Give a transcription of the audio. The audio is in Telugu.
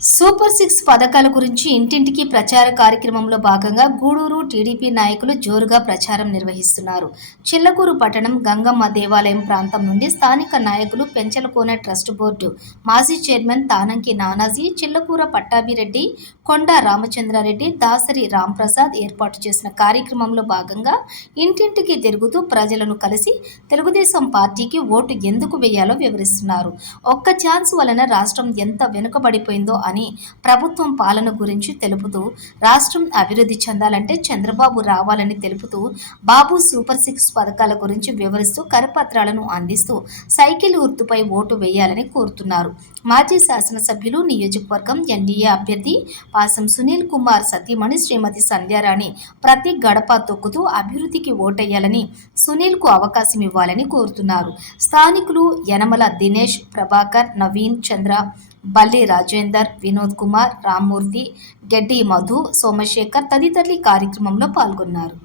సూపర్ సిక్స్ పథకాల గురించి ఇంటింటికి ప్రచార కార్యక్రమంలో భాగంగా గూడూరు టీడీపీ నాయకులు జోరుగా ప్రచారం నిర్వహిస్తున్నారు. చిల్లకూరు పట్టణం గంగమ్మ దేవాలయం ప్రాంతం నుండి స్థానిక నాయకులు పెంచలకోన ట్రస్ట్ బోర్డు మాజీ చైర్మన్ తానంకి నానాజీ, చిల్లకూర పట్టాభిరెడ్డి, కొండా రామచంద్రారెడ్డి, దాసరి రాంప్రసాద్ ఏర్పాటు చేసిన కార్యక్రమంలో భాగంగా ఇంటింటికి తిరుగుతూ ప్రజలను కలిసి తెలుగుదేశం పార్టీకి ఓటు ఎందుకు వేయాలో వివరిస్తున్నారు. ఒక్క ఛాన్స్ వలన రాష్ట్రం ఎంత వెనుకబడిపోయిందో అని ప్రభుత్వం పాలన గురించి తెలుపుతూ, రాష్ట్రం అభివృద్ధి చెందాలంటే చంద్రబాబు రావాలని తెలుపుతూ, బాబు సూపర్ సిక్స్ పథకాల గురించి వివరిస్తూ కరపత్రాలను అందిస్తూ సైకిల్ గుర్తుపై ఓటు వేయాలని కోరుతున్నారు. మాజీ శాసనసభ్యులు, నియోజకవర్గం ఎన్డీఏ అభ్యర్థి పాసం సునీల్ కుమార్ సతీమణి శ్రీమతి సంధ్యారాణి ప్రతి గడప తొక్కుతూ అభివృద్ధికి ఓటేయాలని, సునీల్ కు అవకాశం ఇవ్వాలని కోరుతున్నారు. స్థానికులు యనమల దినేష్, ప్రభాకర్, నవీన్ చంద్ర, బల్లి రాజేందర్, వినోద్ కుమార్, రామ్మూర్తి, గెడ్డి మధు, సోమశేఖర్ తదితరులు కార్యక్రమంలో పాల్గొన్నారు.